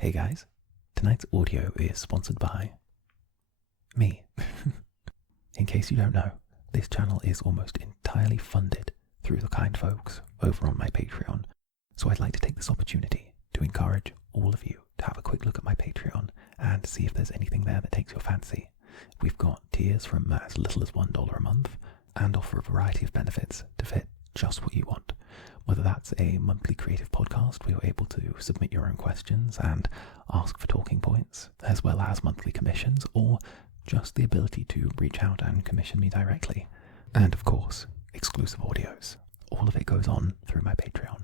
Hey guys, tonight's audio is sponsored by me. In case you don't know, this channel is almost entirely funded through the kind folks over on my Patreon, so I'd like to take this opportunity to encourage all of you to have a quick look at my Patreon and see if there's anything there that takes your fancy. We've got tiers from as little as $1 a month and offer a variety of benefits to fit just what you want. Whether that's a monthly creative podcast where you're able to submit your own questions and ask for talking points, as well as monthly commissions, or just the ability to reach out and commission me directly. And of course, exclusive audios. All of it goes on through my Patreon.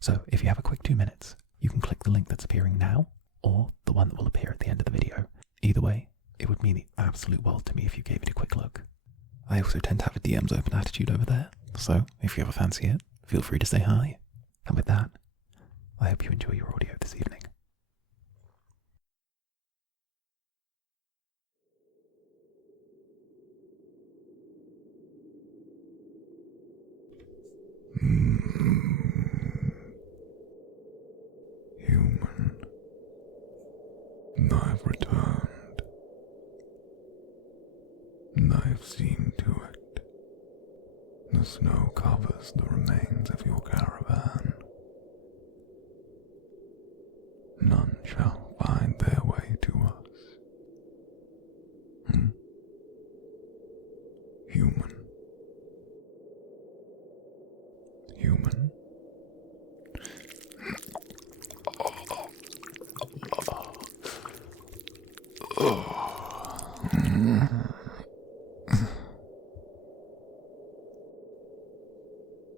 So if you have a quick 2 minutes, you can click the link that's appearing now, or the one that will appear at the end of the video. Either way, it would mean the absolute world to me if you gave it a quick look. I also tend to have a DMs open attitude over there, so if you ever fancy it, feel free to say hi. And with that, I hope you enjoy your audio this evening. Human, I've returned, and I've seen to it. The snow covers the remains of your caravan. None shall find their way to us. Human. Human.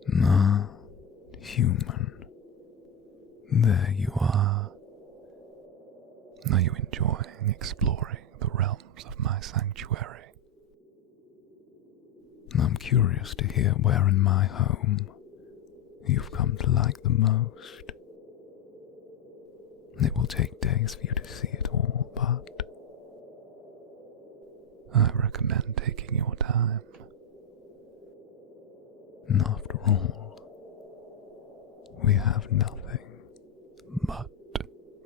Not human. There you are. Are you enjoying exploring the realms of my sanctuary? I'm curious to hear where in my home you've come to like the most. It will take days for you to see it all, but I recommend taking your time. And after all, we have nothing but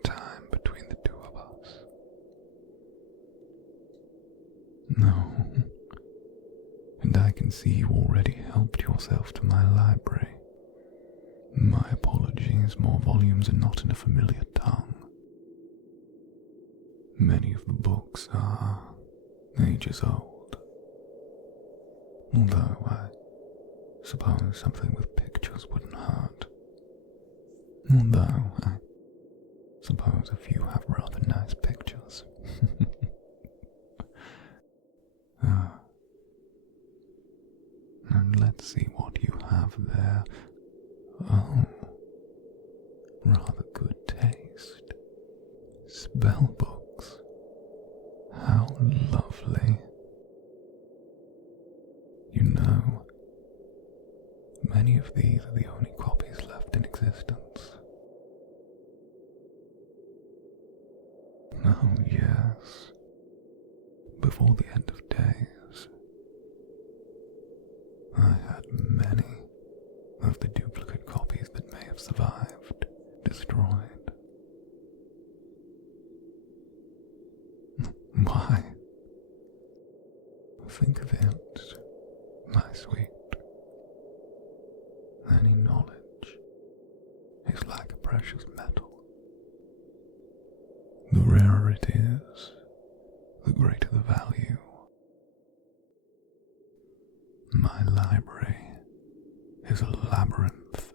time between the two of us. No, and I can see you already helped yourself to my library. My apologies, more volumes are not in a familiar tongue. Many of the books are ages old, although I suppose something with pictures wouldn't hurt. Although I suppose a few have rather nice pictures. And let's see what you have there. Oh, rather good taste. Spell books. How lovely. You know, many of these are the only copies left in existence. Oh yes, before the end of days, I had many of the duplicate copies that may have survived destroyed. Why? Think of it, my sweet. Any knowledge is like a precious metal. The rarer it is, the greater the value. My library is a labyrinth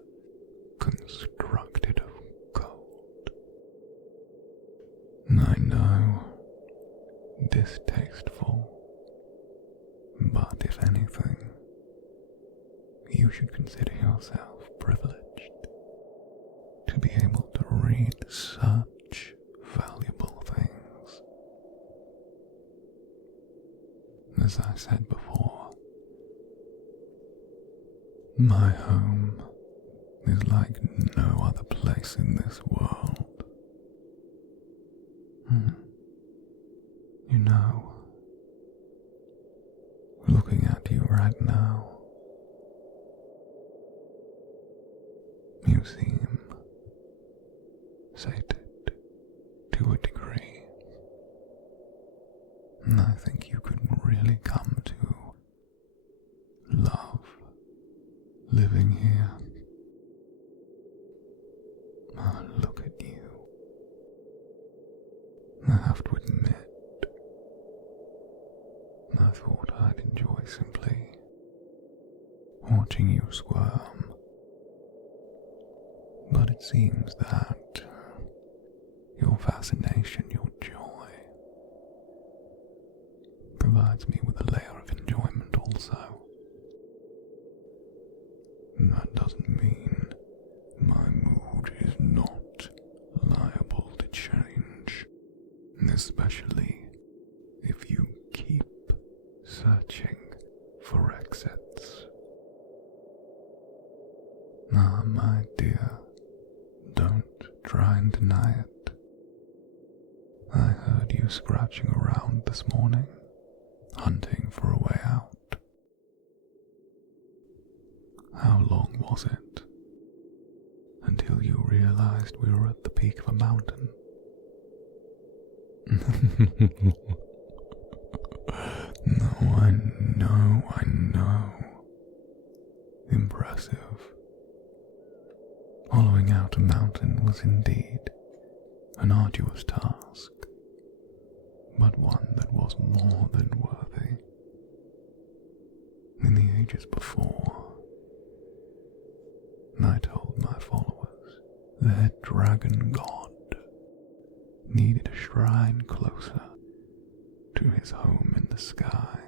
constructed of gold. I know, distasteful, but if anything, you should consider yourself privileged to be able to read such valuable things. As I said before, my home is like no other place in this world. You know, looking at you right now, you seem sated, thought I'd enjoy simply watching you squirm. But it seems that your fascination, your joy, provides me with a layer of enjoyment also. That doesn't mean my mood is not liable to change, especially if you keep searching for exits. Ah, my dear, don't try and deny it. I heard you scratching around this morning, hunting for a way out. How long was it until you realized we were at the peak of a mountain? No, I know. Impressive. Following out a mountain was indeed an arduous task, but one that was more than worthy. In the ages before, I told my followers their dragon god needed a shrine closer to his home in the sky.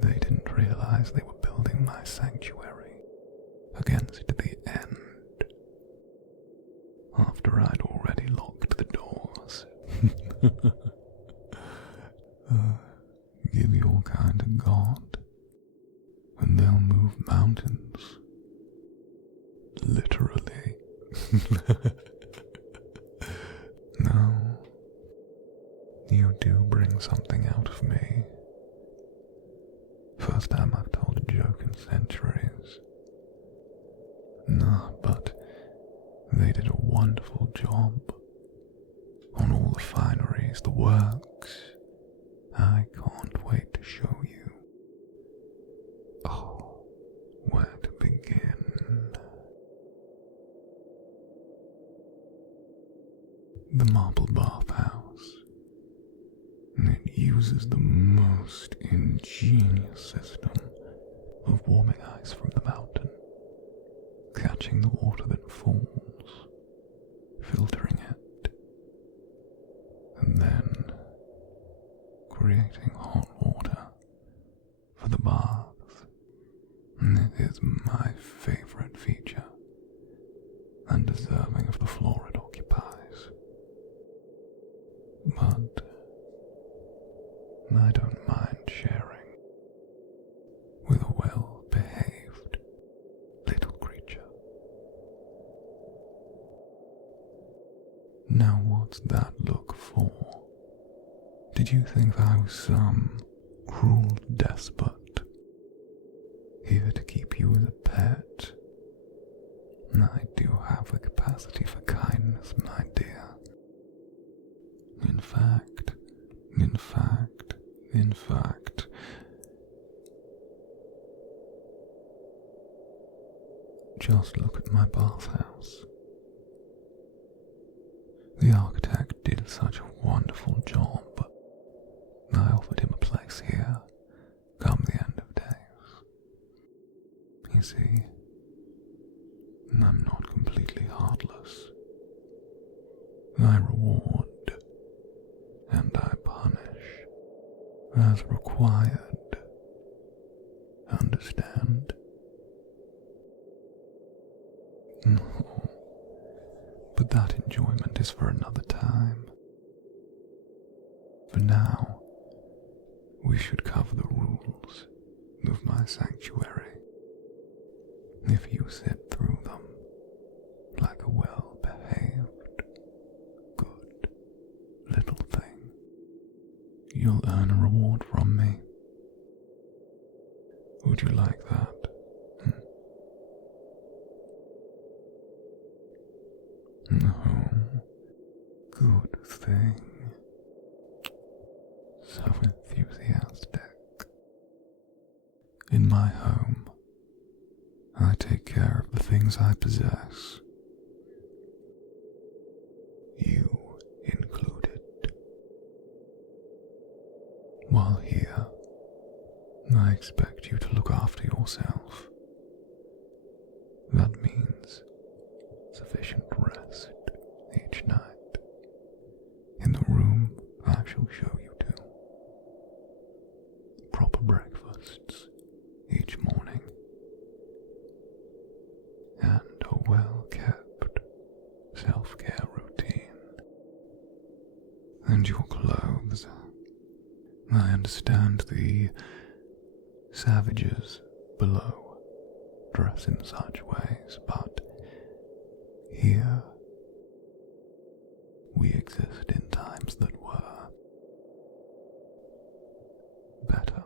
They didn't realize they were building my sanctuary against the end, after I'd already locked the doors. Give your kind a god, and they'll move mountains. Literally. No, you do bring something out of me. First time I've told a joke in centuries. Nah, but they did a wonderful job on all the fineries, the works. I can't wait to show you. Oh, where to begin? The marble bathhouse. It uses the most ingenious system of warming ice from the mountain, catching the water that falls, filtering it, and then creating hot water for the bath. It is my favorite feature, and deserving of the floor it occupies. But I don't mind sharing with a well-behaved little creature. Now what's that look for? Did you think I was some cruel despot, here to keep you as a pet? I do have the capacity for kindness, my dear. In fact, just look at my bathhouse. The architect did such a wonderful job. I offered him a place here, come the end of days. You see, I'm not completely heartless. I reward and I punish as required. Understand? No, but that enjoyment is for another time. For now, we should cover the rules of my sanctuary. If you sit through them like a well-behaved, good little thing, you'll earn a reward from me. Would you like that? No, good thing. So enthusiastic. In my home, I take care of the things I possess, you included. expect you to look after yourself. That means sufficient rest each night in the room I shall show you to. Proper breakfasts each morning, and a well-kept self-care routine. And your clothes. I understand the savages below dress in such ways, but here we exist in times that were better.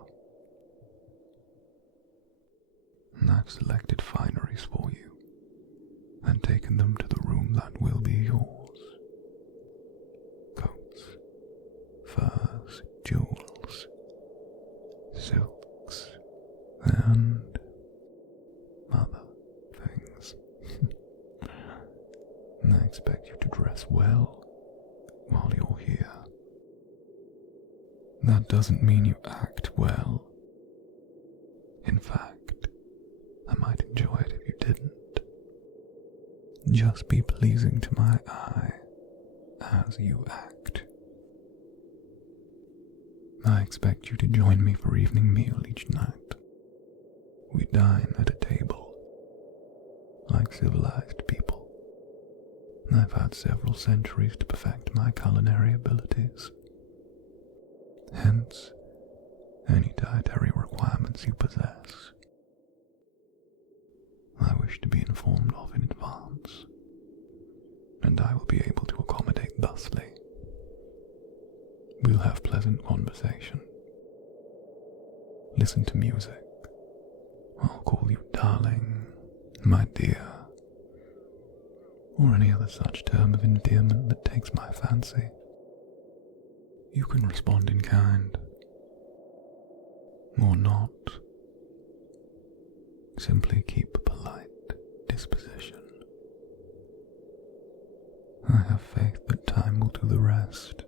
And I've selected fineries for you and taken them to the room that will be yours. Coats, furs, jewels, silks, and other things. And I expect you to dress well while you're here. That doesn't mean you act well. In fact, I might enjoy it if you didn't. Just be pleasing to my eye as you act. I expect you to join me for evening meal each night. We dine at a table, like civilized people. I've had several centuries to perfect my culinary abilities. Hence, any dietary requirements you possess, I wish to be informed of in advance, and I will be able to accommodate thusly. We'll have pleasant conversation. Listen to music. I'll call you darling, my dear, or any other such term of endearment that takes my fancy. You can respond in kind, or not. Simply keep a polite disposition. I have faith that time will do the rest.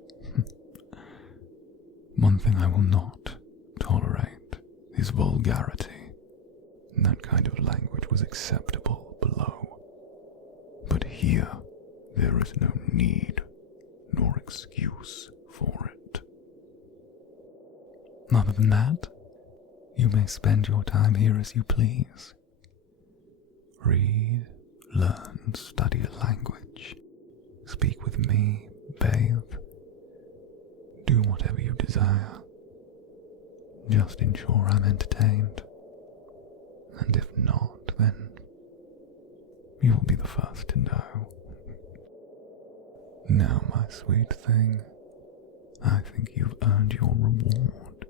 One thing I will not tolerate is vulgarity. That kind of language was acceptable below. But here, there is no need nor excuse for it. Other than that, you may spend your time here as you please. Read, learn, study a language, speak with me, bathe, do whatever you desire. Just ensure I'm entertained. And if not, then you will be the first to know. Now, my sweet thing, I think you've earned your reward.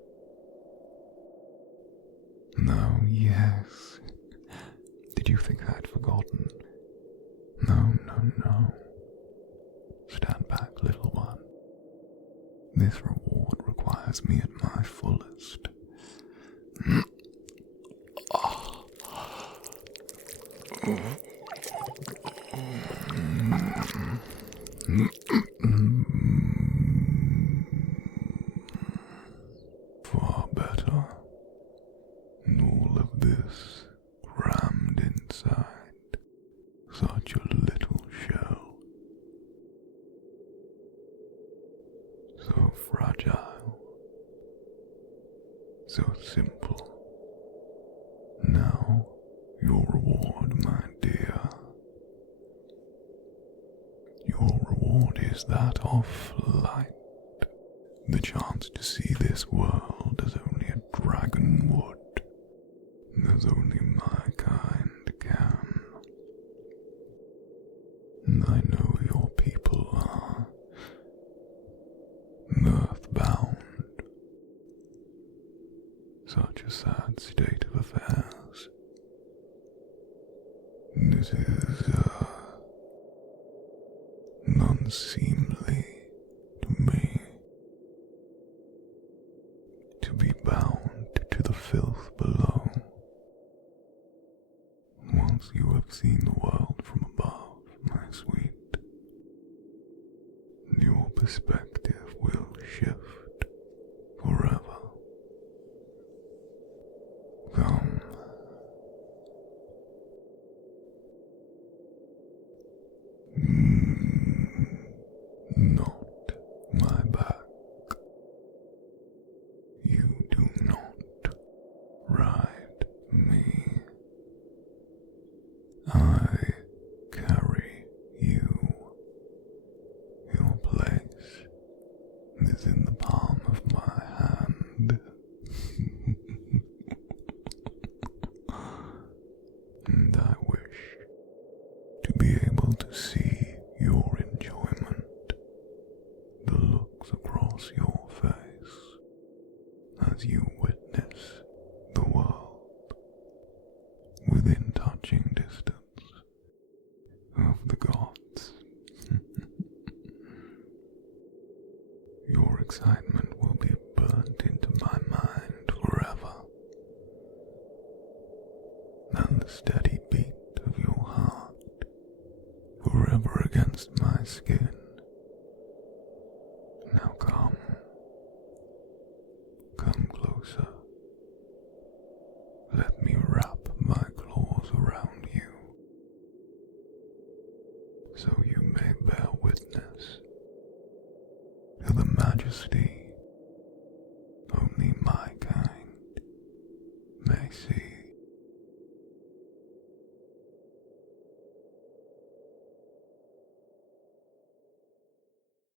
No, yes. Did you think I'd forgotten? No. Stand back, little one. This reward requires me at my fullest. Far better. All of this crammed inside such a little shell. So fragile. So simple. Now, your reward, my dear. Your reward is that of light. The chance to see this world as only a dragon would. As only my kind can. And I know your people are earthbound. Such a sad state of affairs. This is unseemly to me. To be bound to the filth below. Once you have seen the world from above, my sweet, your perspective will shift forever. excitement will be burnt into my mind forever, and the steady beat of your heart forever against my skin. Now come closer. Let me wrap my claws around you, so you may bear witness to the majesty